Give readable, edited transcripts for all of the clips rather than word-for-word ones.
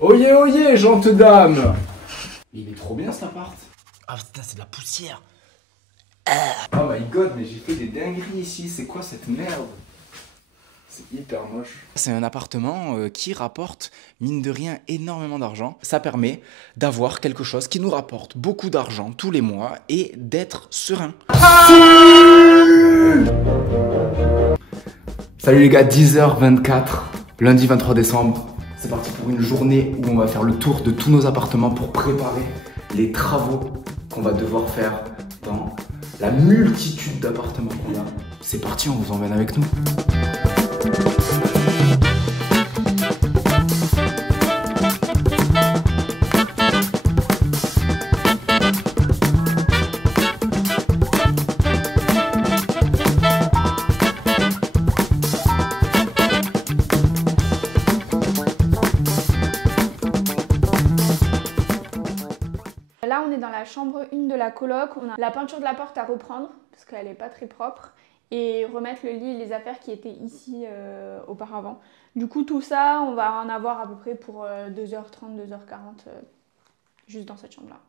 Oyez, oyez, gentes dames. Il est trop bien cet appart. Ah putain, c'est de la poussière. Oh my god, mais j'ai fait des dingueries ici. C'est quoi cette merde? C'est hyper moche. C'est un appartement qui rapporte, mine de rien, énormément d'argent. Ça permet d'avoir quelque chose qui nous rapporte beaucoup d'argent tous les mois et d'être serein. Salut les gars, 10h24, lundi 23 décembre. C'est parti pour une journée où on va faire le tour de tous nos appartements pour préparer les travaux qu'on va devoir faire dans la multitude d'appartements qu'on a. C'est parti, on vous emmène avec nous. Là, on est dans la chambre 1 de la coloc. On a la peinture de la porte à reprendre parce qu'elle n'est pas très propre et remettre le lit et les affaires qui étaient ici auparavant. Du coup, tout ça, on va en avoir à peu près pour 2h30, 2h40 juste dans cette chambre-là.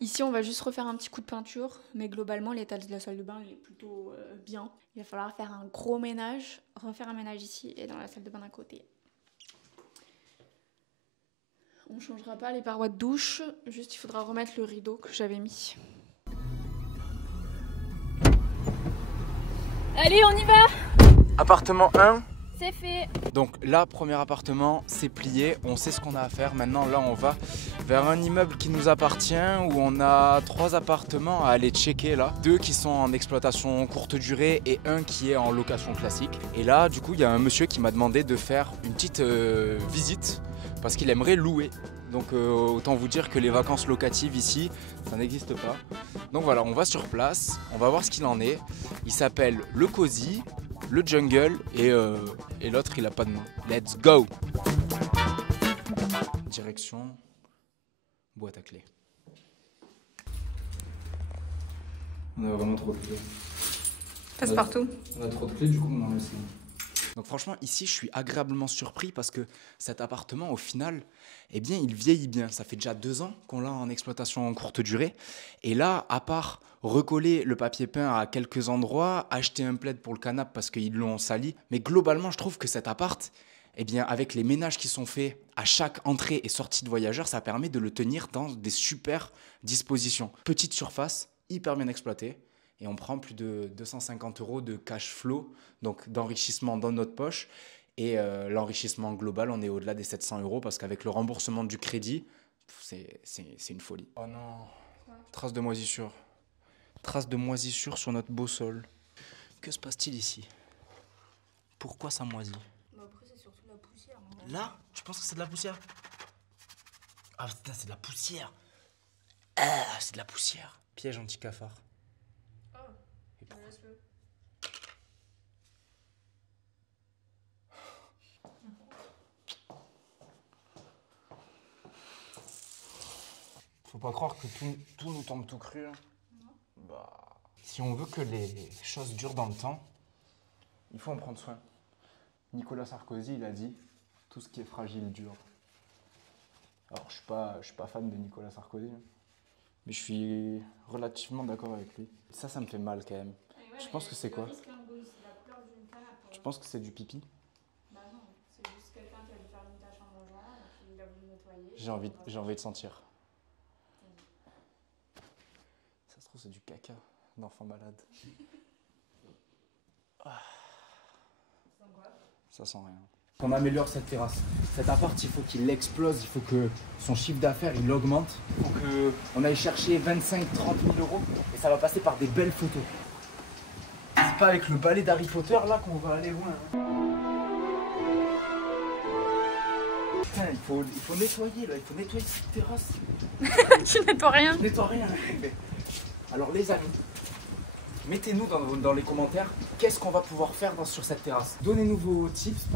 Ici, on va juste refaire un petit coup de peinture, mais globalement, l'état de la salle de bain il est plutôt bien. Il va falloir faire un gros ménage, refaire un ménage ici et dans la salle de bain d'un côté. On ne changera pas les parois de douche, juste il faudra remettre le rideau que j'avais mis. Allez, on y va! Appartement 1. C'est fait! Donc là, premier appartement, c'est plié, on sait ce qu'on a à faire. Maintenant, là, on va vers un immeuble qui nous appartient où on a 3 appartements à aller checker là. 2 qui sont en exploitation courte durée et 1 qui est en location classique. Et là, du coup, il y a un monsieur qui m'a demandé de faire une petite visite parce qu'il aimerait louer. Donc autant vous dire que les vacances locatives ici, ça n'existe pas. Donc voilà, on va sur place, on va voir ce qu'il en est. Il s'appelle le Cozy, le Jungle et l'autre il a pas de nom. Let's go! Direction boîte à clés. On a vraiment trop de clés. Passe-partout. On a trop de clés, du coup on en laisse. Donc franchement, ici, je suis agréablement surpris parce que cet appartement, au final, eh bien, il vieillit bien. Ça fait déjà 2 ans qu'on l'a en exploitation en courte durée. Et là, à part recoller le papier peint à quelques endroits, acheter un plaid pour le canapé parce qu'ils l'ont sali, mais globalement, je trouve que cet appart, eh bien, avec les ménages qui sont faits à chaque entrée et sortie de voyageurs, ça permet de le tenir dans des super dispositions. Petite surface, hyper bien exploitée. Et on prend plus de 250 € de cash flow, donc d'enrichissement dans notre poche. Et l'enrichissement global, on est au-delà des 700 € parce qu'avec le remboursement du crédit, c'est une folie. Oh non, trace de moisissure. Trace de moisissure sur notre beau sol. Que se passe-t-il ici? Pourquoi ça moisit? Après, c'est surtout la poussière. Là, tu penses que c'est de la poussière? Ah putain, c'est de la poussière. Ah, c'est de la poussière. Piège anti-cafard. Faut pas croire que tout nous tombe tout cru. Hein. Bah, si on veut que les choses durent dans le temps, il faut en prendre soin. Nicolas Sarkozy, il a dit « Tout ce qui est fragile dure ». Alors, je suis pas fan de Nicolas Sarkozy, hein, mais je suis relativement d'accord avec lui. Ça me fait mal quand même. Ouais, je pense que c'est quoi? Tu penses que c'est du pipi? Bah non, c'est juste quelqu'un qui a dû faire une tâche en mangeant et il a voulu nettoyer. J'ai envie de sentir. Ça se trouve, c'est du caca d'enfant malade. Ça sent rien. On améliore cette terrasse. Cet appart, il faut qu'il explose, il faut que son chiffre d'affaires il augmente. Il faut qu'on aille chercher 25-30 000 € et ça va passer par des belles photos. C'est pas avec le balai d'Harry Potter là qu'on va aller loin. Putain, il faut nettoyer là, il faut nettoyer cette terrasse. Tu nettoies rien? Je nettoie rien. Alors les amis, mettez-nous dans les commentaires qu'est-ce qu'on va pouvoir faire sur cette terrasse. Donnez-nous vos tips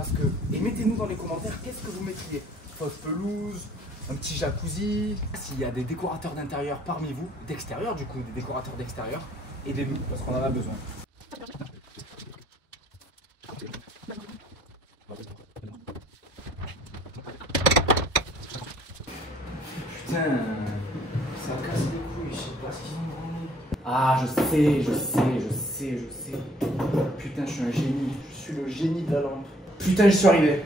et mettez-nous dans les commentaires qu'est-ce que vous mettriez. Fausse pelouse, un petit jacuzzi. S'il y a des décorateurs d'intérieur parmi vous, d'extérieur du coup, des décorateurs d'extérieur, aidez-nous parce qu'on en a besoin. putain, ça casse les couilles, je sais pas ce qu'ils ont branlé. Ah, je sais. Putain, je suis un génie. Je suis le génie de la lampe. Putain, je suis arrivé.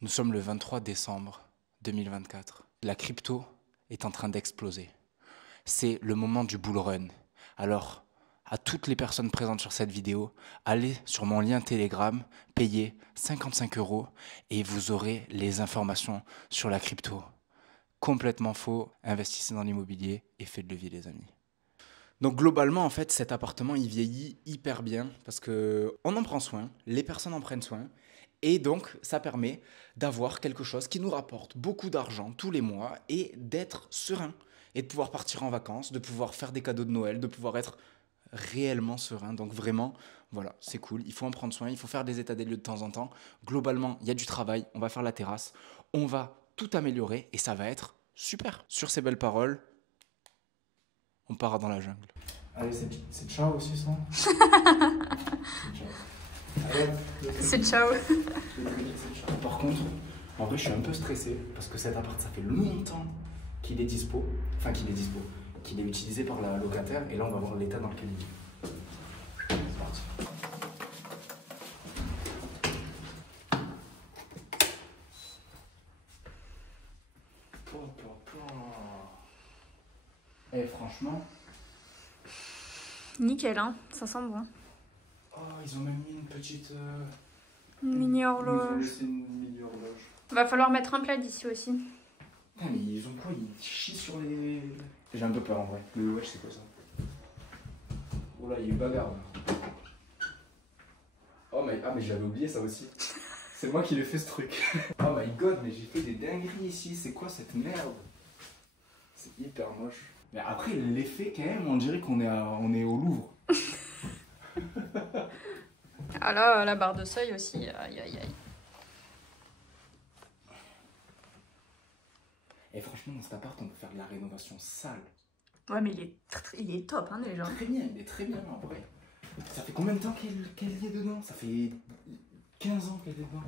Nous sommes le 23 décembre 2024. La crypto est en train d'exploser. C'est le moment du bull run. Alors, à toutes les personnes présentes sur cette vidéo, allez sur mon lien Telegram, payez 55 € et vous aurez les informations sur la crypto. Complètement faux, investissez dans l'immobilier et faites levier les amis. Donc globalement, en fait, cet appartement, il vieillit hyper bien parce qu'on en prend soin, les personnes en prennent soin. Et donc, ça permet d'avoir quelque chose qui nous rapporte beaucoup d'argent tous les mois et d'être serein. Et de pouvoir partir en vacances, de pouvoir faire des cadeaux de Noël, de pouvoir être réellement serein. Donc vraiment, voilà, c'est cool. Il faut en prendre soin, il faut faire des états des lieux de temps en temps. Globalement, il y a du travail, on va faire la terrasse, on va tout améliorer et ça va être super. Sur ces belles paroles, on part dans la jungle. Allez, c'est ciao aussi, ça. C'est ciao. Par contre, en vrai, je suis un peu stressé parce que cet appart, ça fait longtemps qu'il est dispo. Enfin, qu'il est utilisé par la locataire. Et là, on va voir l'état dans lequel il est. C'est parti. Eh, franchement. Nickel, hein, ça sent bon. Oh, ils ont même mis une petite. Une mini horloge. Une mini horloge. Va falloir mettre un plat d'ici aussi. Ah, mais ils ont quoi? Ils chient sur les. J'ai un peu peur en vrai. Le wesh, c'est quoi ça? Oh là, il y a eu bagarre. Là. Oh, mais j'avais oublié ça aussi. C'est moi qui l'ai fait ce truc. Oh my god, mais j'ai fait des dingueries ici. C'est quoi cette merde? C'est hyper moche. Mais après, l'effet, quand même, on dirait qu'on est au Louvre. Ah là, la barre de seuil aussi, aïe aïe aïe. Et franchement, dans cet appart, on peut faire de la rénovation sale. Ouais, mais il est top, hein, déjà. Très bien, il est très bien en vrai. Ça fait combien de temps qu'elle y est dedans? Ça fait 15 ans qu'elle est dedans.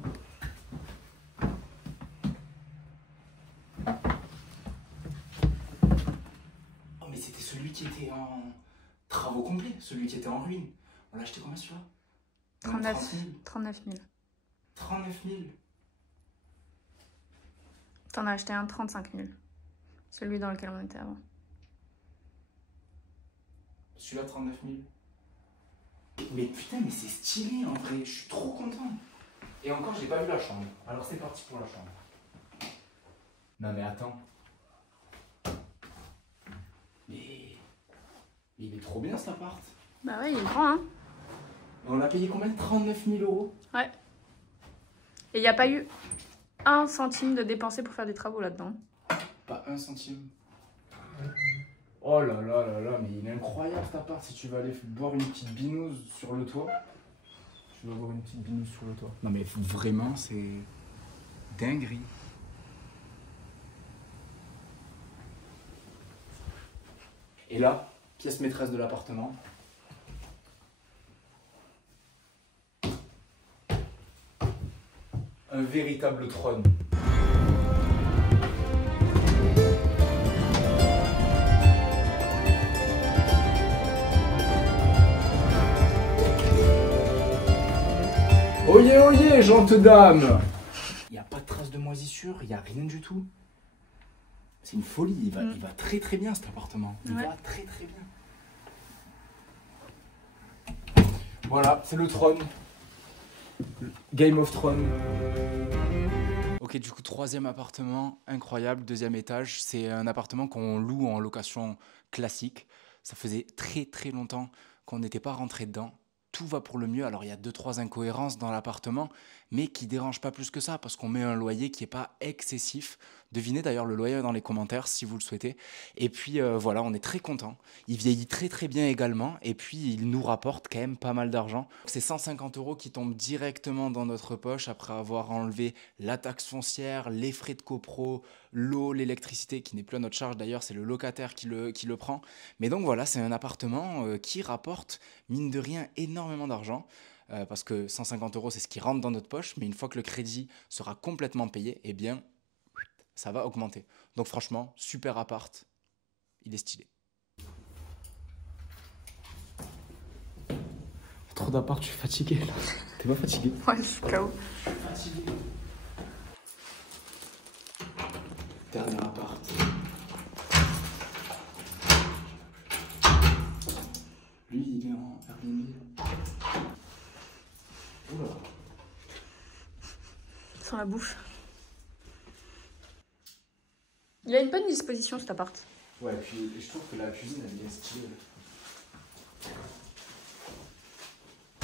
Oh, mais c'était celui qui était en travaux complets, celui qui était en ruine. On l'a acheté combien celui-là? 39 000. 39 000. 39 000. T'en as acheté un 35 000. Celui dans lequel on était avant. Celui-là, 39 000. Mais putain, mais c'est stylé en vrai, je suis trop content. Et encore, j'ai pas vu la chambre. Alors c'est parti pour la chambre. Non mais attends. Mais il est trop bien cet appart. Bah ouais, il est grand, hein. On l'a payé combien? 39 000 €. Ouais. Et il n'y a pas eu 1 centime de dépensé pour faire des travaux là-dedans. Pas 1 centime. Oh là là là là, mais il est incroyable cet appart. Si tu veux aller boire une petite binouse sur le toit. Tu vas boire une petite binouse sur le toit. Non mais vraiment, c'est dinguerie. Et là, pièce maîtresse de l'appartement. Un véritable trône. Oyez, oyez, gentes dames! Il n'y a pas de trace de moisissure, il n'y a rien du tout. C'est une folie, il va très très bien cet appartement. Il va très très bien. Voilà, c'est le trône. Game of Thrones. Ok, du coup, troisième appartement, incroyable, deuxième étage. C'est un appartement qu'on loue en location classique. Ça faisait très très longtemps qu'on n'était pas rentré dedans. Tout va pour le mieux. Alors, il y a 2-3 incohérences dans l'appartement, mais qui ne dérangent pas plus que ça, parce qu'on met un loyer qui n'est pas excessif. Devinez d'ailleurs le loyer dans les commentaires si vous le souhaitez. Et puis voilà, on est très content. Il vieillit très très bien également, et puis il nous rapporte quand même pas mal d'argent. C'est 150 € qui tombent directement dans notre poche après avoir enlevé la taxe foncière, les frais de copro, l'eau, l'électricité, qui n'est plus à notre charge d'ailleurs, c'est le locataire qui le prend. Mais donc voilà, c'est un appartement qui rapporte, mine de rien, énormément d'argent. parce que 150 € c'est ce qui rentre dans notre poche, mais une fois que le crédit sera complètement payé, eh bien, ça va augmenter. Donc franchement, super appart, il est stylé. Trop d'appart, je suis fatigué là. T'es pas fatigué? Ouais, je suis KO. Fatigué. Dernier appart. Lui, il est en Airbnb. Oula. Sans la bouffe. Il a une bonne disposition cet appart. Ouais, puis je trouve que la cuisine, elle est bien stylée.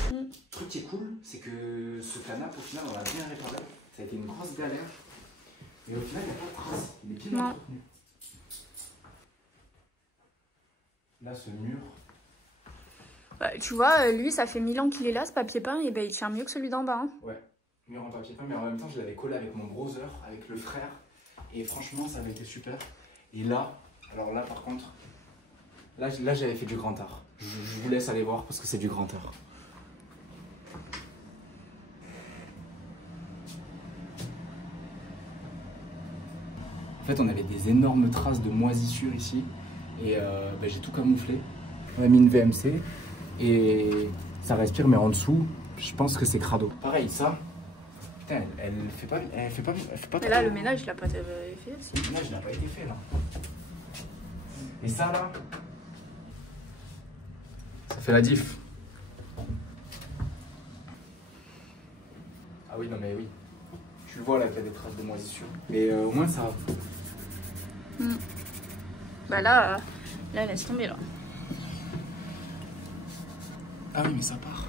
Le truc qui est cool, c'est que ce canapé, au final, on l'a bien réparé. Ça a été une grosse galère. Et au final, il n'y a pas de trace. Il est bien entretenu. Là, ce mur. Bah, tu vois, lui, ça fait 1000 ans qu'il est là, ce papier peint, et ben il tient mieux que celui d'en bas. Hein. Ouais, mur en papier peint, mais en même temps, je l'avais collé avec mon brother, avec le frère. Et franchement, ça avait été super. Et là, alors là, par contre, là j'avais fait du grand art. Je vous laisse aller voir parce que c'est du grand art. En fait, on avait des énormes traces de moisissure ici. Et j'ai tout camouflé. On a mis une VMC. Et ça respire, mais en dessous, je pense que c'est crado. Pareil, ça. Putain, elle fait pas Mais là, le ménage, il a pas été fait aussi. Le ménage n'a pas été fait là. Et ça là, ça fait la diff. Ah oui, non mais oui. Tu le vois là qu'il y a des traces de moisissure. Mais au moins ça va. Bah là, laisse tomber là. Ah oui, mais ça part.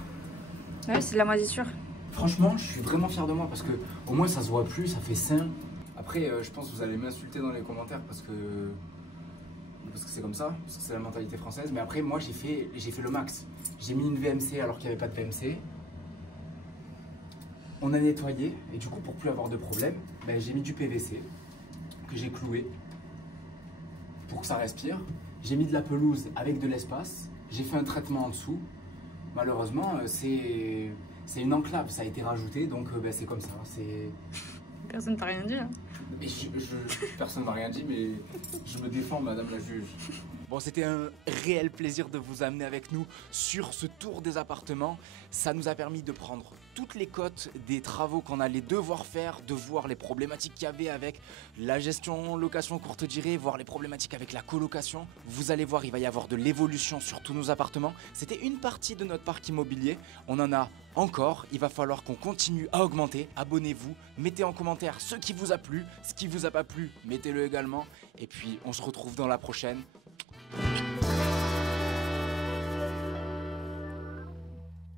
Ouais, c'est de la moisissure. Franchement, je suis vraiment fier de moi parce que au moins ça se voit plus, ça fait sain. Après, je pense que vous allez m'insulter dans les commentaires parce que c'est comme ça, parce que c'est la mentalité française. Mais après, moi, j'ai fait le max. J'ai mis une VMC alors qu'il n'y avait pas de VMC. On a nettoyé et du coup, pour plus avoir de problème, ben, j'ai mis du PVC que j'ai cloué pour que ça respire. J'ai mis de la pelouse avec de l'espace. J'ai fait un traitement en dessous. Malheureusement, c'est une enclave, ça a été rajouté, donc c'est comme ça. Personne t'a rien dit. Hein. Mais personne m'a rien dit, mais je me défends, madame la juge. Bon, c'était un réel plaisir de vous amener avec nous sur ce tour des appartements. Ça nous a permis de prendre toutes les cotes des travaux qu'on allait devoir faire, de voir les problématiques qu'il y avait avec la gestion location courte durée, voir les problématiques avec la colocation. Vous allez voir, il va y avoir de l'évolution sur tous nos appartements. C'était une partie de notre parc immobilier. On en a encore. Il va falloir qu'on continue à augmenter. Abonnez-vous, mettez en commentaire ce qui vous a plu, ce qui vous a pas plu, mettez-le également. Et puis, on se retrouve dans la prochaine.